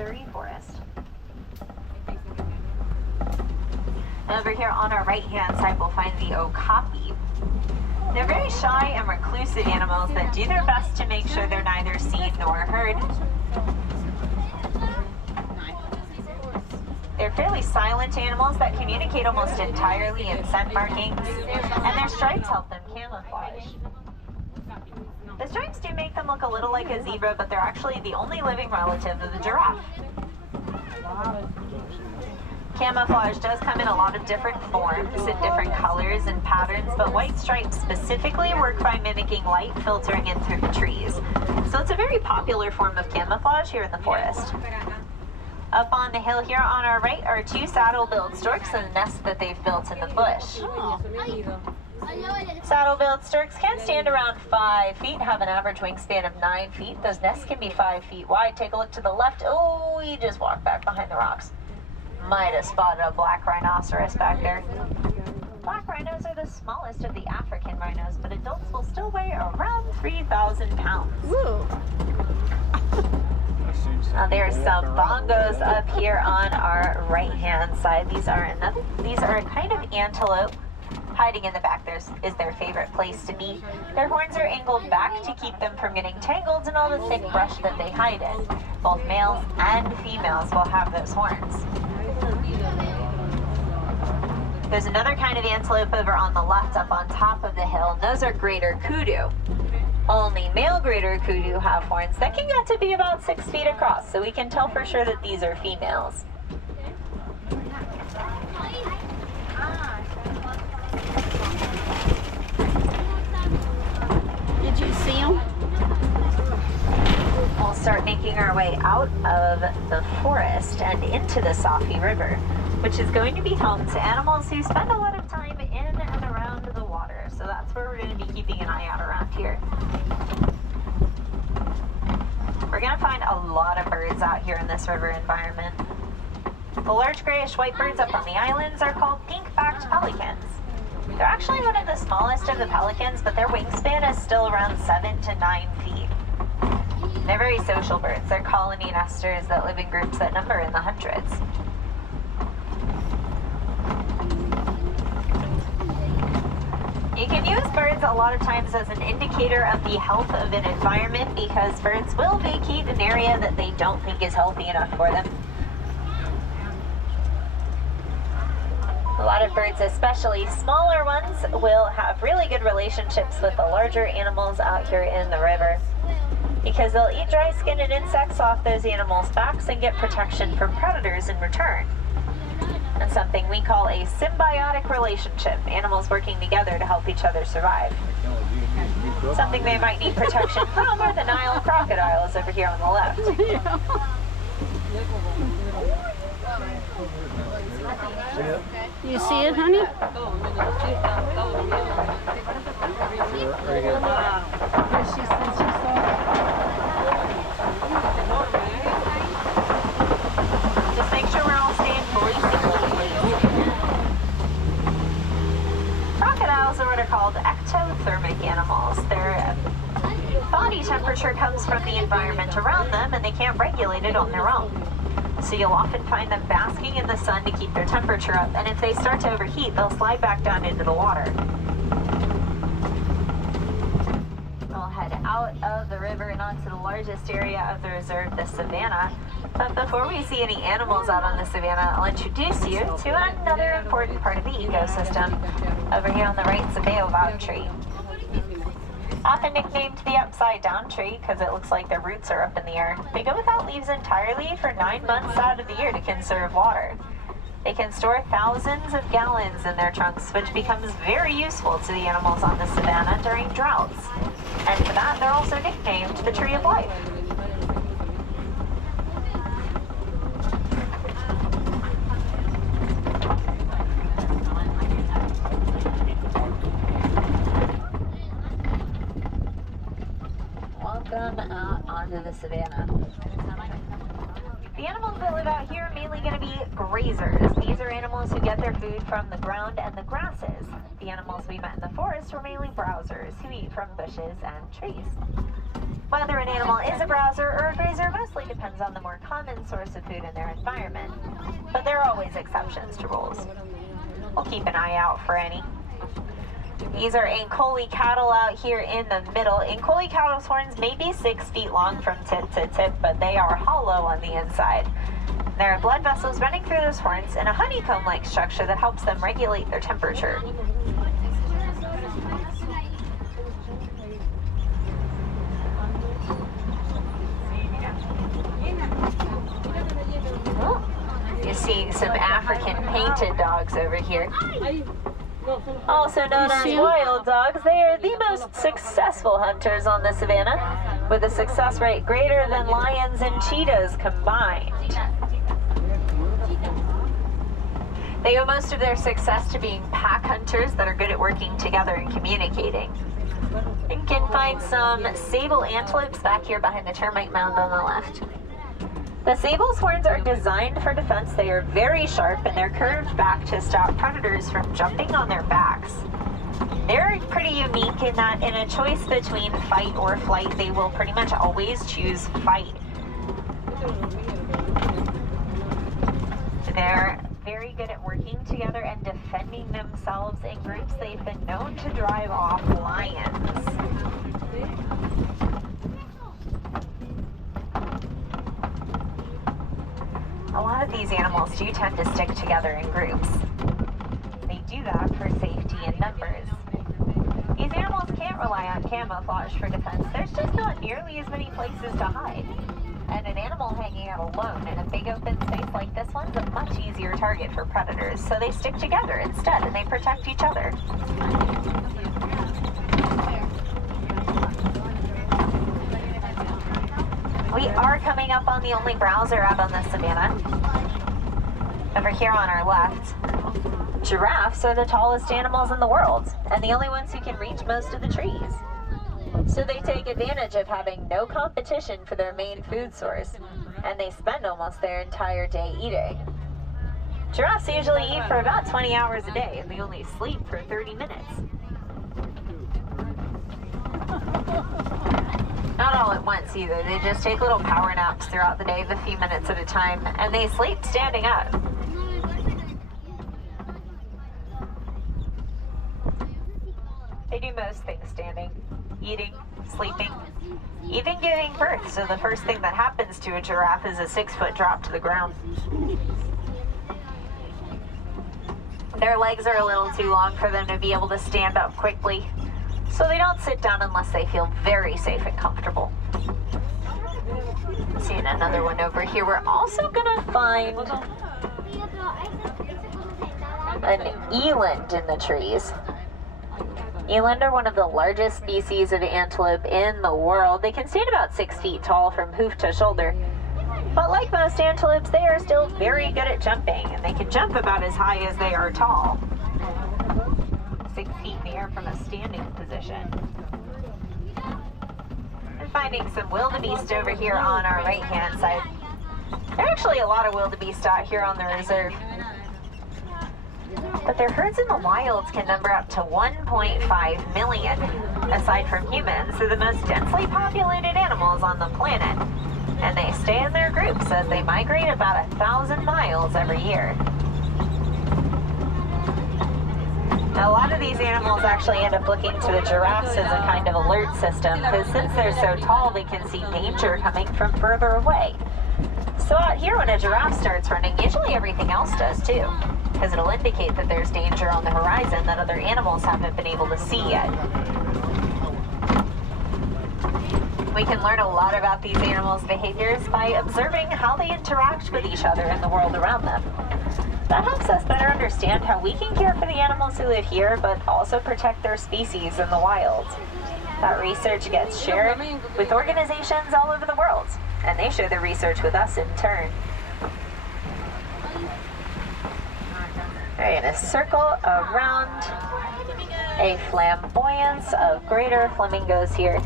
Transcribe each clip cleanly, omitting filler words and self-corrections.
Missouri forest. Over here on our right-hand side, we'll find the okapi. They're very shy and reclusive animals that do their best to make sure they're neither seen nor heard. They're fairly silent animals that communicate almost entirely in scent markings, and their stripes help them camouflage. The stripes do make them look a little like a zebra, but they're actually the only living relative of the giraffe. Camouflage does come in a lot of different forms and different colors and patterns, but white stripes specifically work by mimicking light filtering in through the trees. So it's a very popular form of camouflage here in the forest. Up on the hill here on our right are two saddle-billed storks and a nest that they've built in the bush. Saddle-billed storks can stand around 5 feet, have an average wingspan of 9 feet. Those nests can be 5 feet wide. Take a look to the left. Oh, he just walked back behind the rocks. Might have spotted a black rhinoceros back there. Black rhinos are the smallest of the African rhinos, but adults will still weigh around 3,000 pounds. Woo. Now there's some bongos up here on our right-hand side. These are a kind of antelope. Hiding in the back is their favorite place to be. Their horns are angled back to keep them from getting tangled in all the thick brush that they hide in. Both males and females will have those horns. There's another kind of antelope over on the left up on top of the hill. Those are greater kudu. Only male greater kudu have horns that can get to be about 6 feet across, so we can tell for sure that these are females. Did you see them? We'll start making our way out of the forest and into the Safi River, which is going to be home to animals who spend a lot of time in and around the water. So that's where we're going to be keeping an eye out around here. We're going to find a lot of birds out here in this river environment. The large grayish-white birds up on the islands are called pink-backed pelicans. They're actually one of the smallest of the pelicans, but their wingspan is still around 7 to 9 feet. They're very social birds. They're colony nesters that live in groups that number in the hundreds. You can use birds a lot of times as an indicator of the health of an environment because birds will vacate an area that they don't think is healthy enough for them. A lot of birds, especially smaller ones, will have really good relationships with the larger animals out here in the river because they'll eat dry skin and insects off those animals' backs and get protection from predators in return. And something we call a symbiotic relationship, animals working together to help each other survive. Something they might need protection from are the Nile crocodiles over here on the left. You see it, honey? Just make sure we're all staying fully seated. Crocodiles are what are called ectothermic animals. Their body temperature comes from the environment around them and they can't regulate it on their own. So you'll often find them basking in the sun to keep their temperature up, and if they start to overheat, they'll slide back down into the water. We'll head out of the river and onto the largest area of the reserve, the savanna. But before we see any animals out on the savanna, I'll introduce you to another important part of the ecosystem. Over here on the right is a baobab tree. Often nicknamed the upside-down tree because it looks like their roots are up in the air. They go without leaves entirely for 9 months out of the year to conserve water. They can store thousands of gallons in their trunks, which becomes very useful to the animals on the savanna during droughts. And for that, they're also nicknamed the Tree of Life. Welcome out onto the savanna. The animals that live out here are mainly going to be grazers. These are animals who get their food from the ground and the grasses. The animals we met in the forest were mainly browsers who eat from bushes and trees. Whether an animal is a browser or a grazer mostly depends depends on the more common source of food in their environment. But there are always exceptions to rules. We'll keep an eye out for any. These are Ankoli cattle out here in the middle. Ankoli cattle's horns may be 6 feet long from tip to tip, but they are hollow on the inside. There are blood vessels running through those horns and a honeycomb-like structure that helps them regulate their temperature. You're seeing some African painted dogs over here. Also known as wild dogs, they are the most successful hunters on the savannah, with a success rate greater than lions and cheetahs combined. They owe most of their success to being pack hunters that are good at working together and communicating. You can find some sable antelopes back here behind the termite mound on the left. The sable's horns are designed for defense. They are very sharp and they're curved back to stop predators from jumping on their backs. They're pretty unique in that in a choice between fight or flight, they will pretty much always choose fight. They're very good at working together and defending themselves in groups. They've been known to drive off lions. A lot of these animals do tend to stick together in groups. They do that for safety in numbers. These animals can't rely on camouflage for defense. There's just not nearly as many places to hide. And an animal hanging out alone in a big open space like this one's a much easier target for predators, so they stick together instead and they protect each other. We are coming up on the only browser out on the savannah. Over here on our left, giraffes are the tallest animals in the world and the only ones who can reach most of the trees. So they take advantage of having no competition for their main food source, and they spend almost their entire day eating. Giraffes usually eat for about 20 hours a day, and they only sleep for 30 minutes. Not all at once either, they just take little power naps throughout the day of a few minutes at a time, and they sleep standing up. They do most things standing. Eating, sleeping, even giving birth. So the first thing that happens to a giraffe is a 6-foot drop to the ground. Their legs are a little too long for them to be able to stand up quickly, so they don't sit down unless they feel very safe and comfortable. Seeing another one over here. We're also gonna find an eland in the trees. Eland are one of the largest species of antelope in the world. They can stand about 6 feet tall from hoof to shoulder. But like most antelopes, they are still very good at jumping, and they can jump about as high as they are tall. 6 feet in the air from a standing position. We're finding some wildebeest over here on our right-hand side. There are actually a lot of wildebeest out here on the reserve. But their herds in the wilds can number up to 1.5 million. Aside from humans, they're the most densely populated animals on the planet. And they stay in their groups as they migrate about 1,000 miles every year. Now, a lot of these animals actually end up looking to the giraffes as a kind of alert system, because since they're so tall, they can see danger coming from further away. So out here, when a giraffe starts running, usually everything else does too, because it'll indicate that there's danger on the horizon that other animals haven't been able to see yet. We can learn a lot about these animals' behaviors by observing how they interact with each other in the world around them. That helps us better understand how we can care for the animals who live here, but also protect their species in the wild. That research gets shared with organizations all over the world, and they share their research with us in turn. We're going to circle around a flamboyance of greater flamingos here.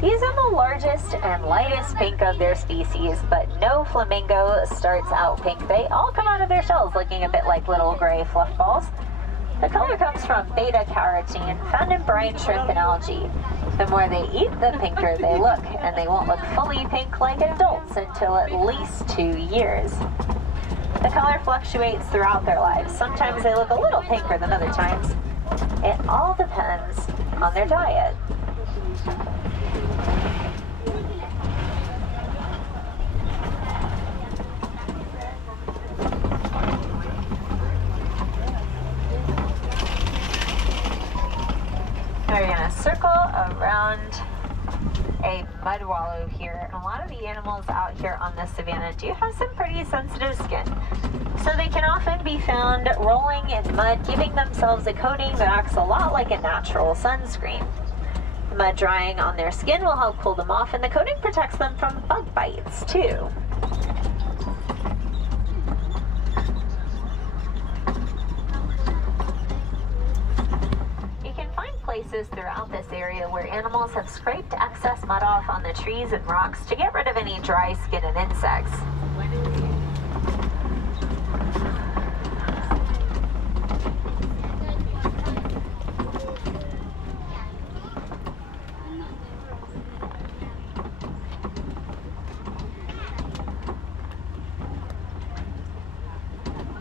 These are the largest and lightest pink of their species, but no flamingo starts out pink. They all come out of their shells looking a bit like little gray fluff balls. The color comes from beta-carotene, found in brine shrimp and algae. The more they eat, the pinker they look, and they won't look fully pink like adults until at least 2 years. The color fluctuates throughout their lives. Sometimes they look a little pinker than other times. It all depends on their diet. We're going to circle around a mud wallow here. And a lot of the animals out here on the savanna do have some pretty sensitive skin. So they can often be found rolling in mud, giving themselves a coating that acts a lot like a natural sunscreen. The mud drying on their skin will help cool them off, and the coating protects them from bug bites too. Places throughout this area where animals have scraped excess mud off on the trees and rocks to get rid of any dry skin and insects.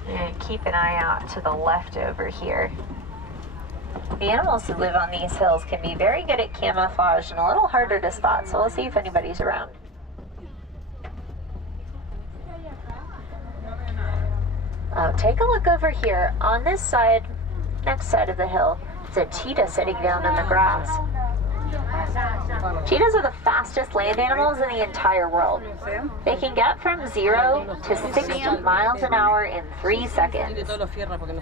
And keep an eye out to the left over here. The animals who live on these hills can be very good at camouflage and a little harder to spot, so we'll see if anybody's around. Oh, take a look over here. On this side, next side of the hill, there's a cheetah sitting down in the grass. Cheetahs are the fastest land animals in the entire world. They can get from 0 to 60 miles an hour in 3 seconds.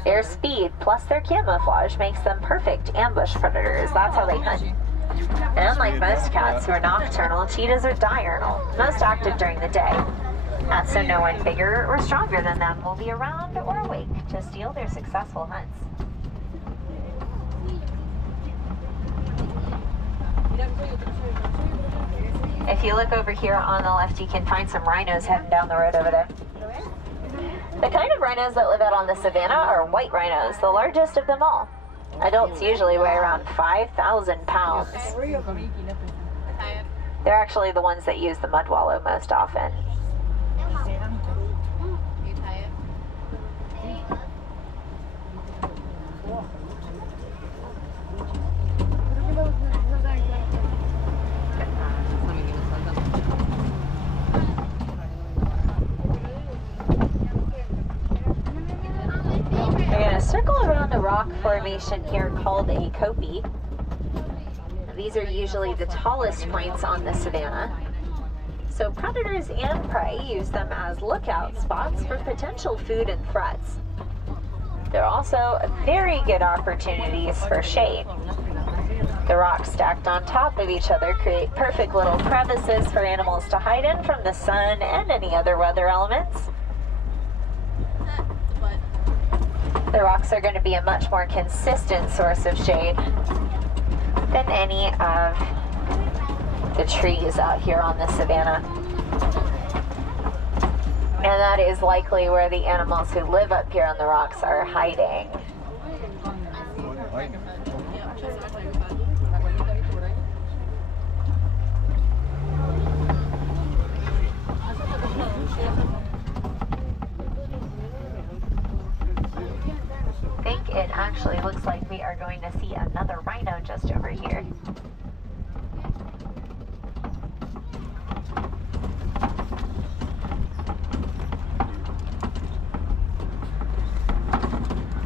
Their speed plus their camouflage makes them perfect ambush predators. That's how they hunt. And unlike most cats who are nocturnal, cheetahs are diurnal, most active during the day. That's so no one bigger or stronger than them will be around or awake to steal their successful hunts. If you look over here on the left, you can find some rhinos heading down the road over there. The kind of rhinos that live out on the savanna are white rhinos, the largest of them all. Adults usually weigh around 5,000 pounds. They're actually the ones that use the mud wallow most often. Circle around a rock formation here called a kopie. These are usually the tallest points on the savanna. So predators and prey use them as lookout spots for potential food and threats. They're also very good opportunities for shade. The rocks stacked on top of each other create perfect little crevices for animals to hide in from the sun and any other weather elements. The rocks are going to be a much more consistent source of shade than any of the trees out here on the savanna. And that is likely where the animals who live up here on the rocks are hiding. It actually looks like we are going to see another rhino just over here.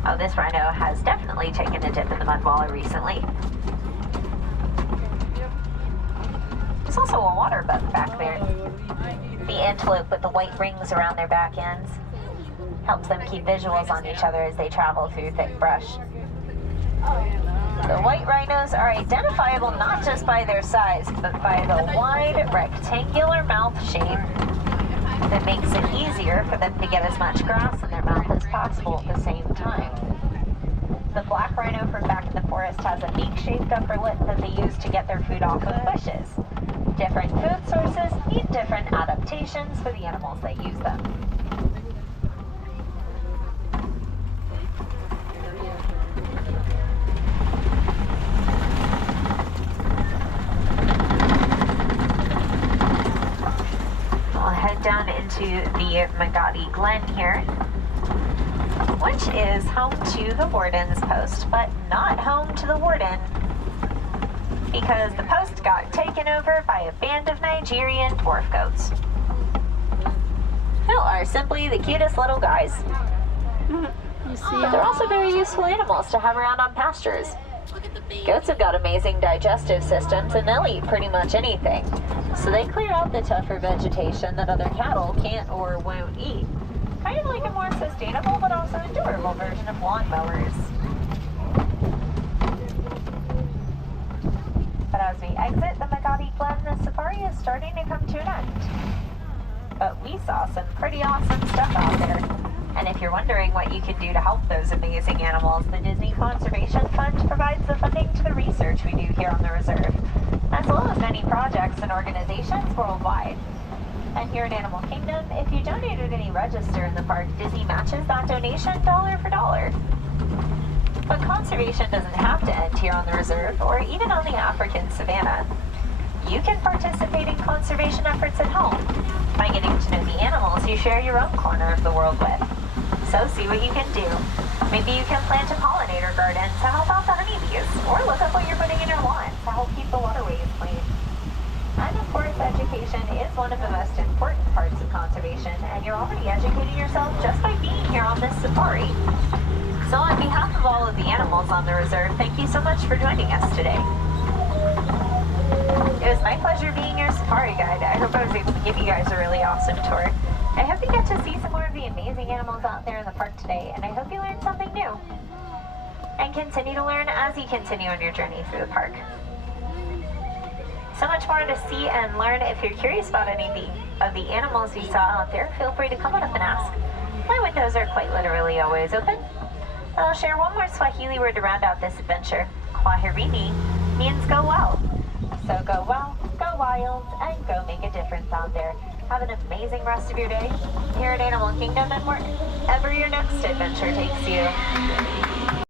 Oh, this rhino has definitely taken a dip in the mud wallow recently. There's also a water bug back there. The antelope with the white rings around their back ends helps them keep visuals on each other as they travel through thick brush. The white rhinos are identifiable not just by their size, but by the wide rectangular mouth shape that makes it easier for them to get as much grass in their mouth as possible at the same time. The black rhino from back in the forest has a beak-shaped upper lip that they use to get their food off of bushes. Different food sources need different adaptations for the animals that use them. head down into the Magadi Glen here, which is home to the warden's post, but not home to the warden because the post got taken over by a band of Nigerian dwarf goats, who are simply the cutest little guys. You see But they're also very useful animals to have around on pastures. Goats have got amazing digestive systems and they'll eat pretty much anything. So they clear out the tougher vegetation that other cattle can't or won't eat. Kind of like a more sustainable but also durable version of lawnmowers. But as we exit the Magadi Glen, the safari is starting to come to an end. But we saw some pretty awesome stuff out there. And if you're wondering what you can do to help those amazing animals, the Disney Conservation Fund provides the funding to the research we do here on the reserve, as well as many projects and organizations worldwide. And here at Animal Kingdom, if you donated any register in the park, Disney matches that donation dollar for dollar. But conservation doesn't have to end here on the reserve or even on the African savanna. You can participate in conservation efforts at home by getting to know the animals you share your own corner of the world with. So see what you can do. Maybe you can plant a pollinator garden to help out the honeybees, or look up what you're putting in your lawn to help keep the waterways clean. And of course, education is one of the most important parts of conservation, and you're already educating yourself just by being here on this safari. So on behalf of all of the animals on the reserve, thank you so much for joining us today. It was my pleasure being your safari guide. I hope I was able to give you guys a really awesome tour. I hope you get to see some more of the amazing animals out there in the park today, and I hope you learned something new. And continue to learn as you continue on your journey through the park. So much more to see and learn. If you're curious about any of the animals you saw out there, feel free to come on up and ask. My windows are quite literally always open. And I'll share one more Swahili word to round out this adventure. Kwaherini means go well. So go well, go wild, and go make a difference out there. Have an amazing rest of your day here at Animal Kingdom and wherever your next adventure takes you.